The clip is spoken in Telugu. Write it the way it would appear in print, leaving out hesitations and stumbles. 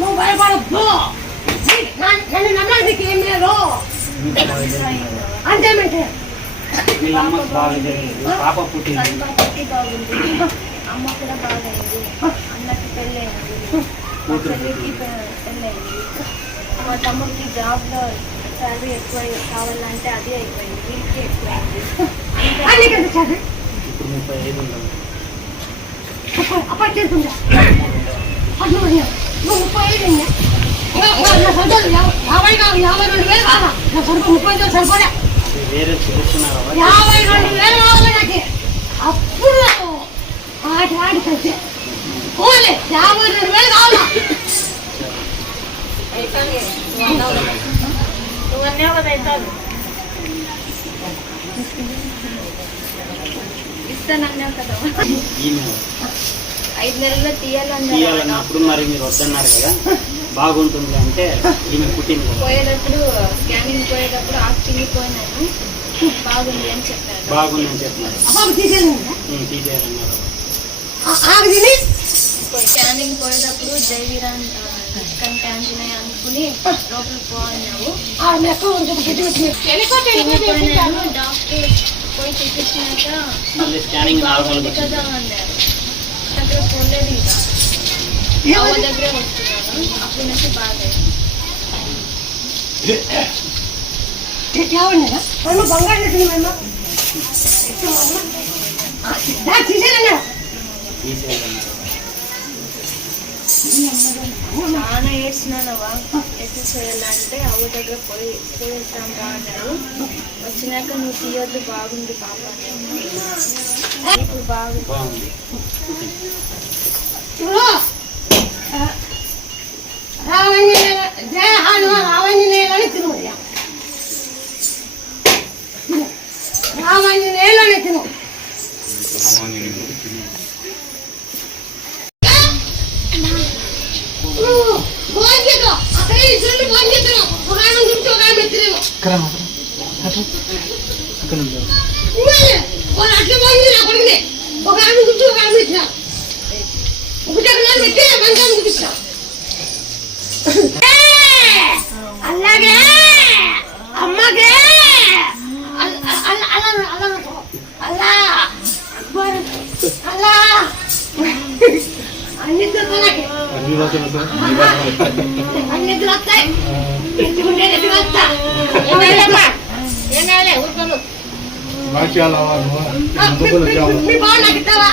నువ్వు భయపడద్దు, నన్ను నమ్మడానికి ఏం లేదు అంతే. పాప పుట్టింది, అమ్మ కూడా బాగైంది, అన్నకి పెళ్ళైంది, తల్లికి పెళ్ళైంది, మా తమ్ముడికి జాబ్లో శాలరీ ఎక్కువ కావాలంటే అది అయిపోయింది, వీళ్ళకి ఎక్కువైంది. ఇప్పుడు 35 ఉండాలి. నువ్వు 35 సరిపోలే, వేరే చూస్తున్నారా? 52,000 కావాలి నాకు. అప్పుడు ఆడి కలిసి పోలే 52,000 కావాలా. నువ్వు అన్నావు కదా అవుతాడు, ఇస్తానన్నావు కదా. 5 నెలల్లో తీయాలన్నప్పుడు మరి మీరు వద్దన్నారు కదా, బాగుంటుంది అంటే ఈమె పుట్టింది కదా. పోయేటప్పుడు స్కానింగ్ పోయేటప్పుడు ఆస్తిని పోయినాను, బాగుంది అని చెప్పారు. బాగుంది అని చెప్పినారు, తీసేయాలన్నారు. స్కానింగ్ పోయేటప్పుడు జైవీరాన్ ఆంజనేయ అనుకుని లోపలికి పోయినావు. డాక్టర్ పోయి చూపించినాక స్కానింగ్ బాగుంది కదా అన్నారు. దగ్గర పోలేదు, ఇంకా అవ్వ దగ్గరే వస్తున్నాను. అప్పటి నుంచి బాగా నాన్న ఏడ్చినానవా, ఎట్లా చేయాలంటే అవ్వ దగ్గర పోయి చేద్దాం రా అన్నారు. వచ్చినాక నువ్వు తీయొద్దు, బాగుంది పాప, ఇప్పుడు బాగుంది. రావంజనేయులని తిను, రావంజనేయులని తిను. అలాగే అమ్మగే అలా అలా అన్నిద్దరు వస్తాయి, ఎత్తుకుంటే ఎత్తుకు వస్తా. ఏనాలే ఊరుకోను, మీ బావ నాకు ఇస్తావా?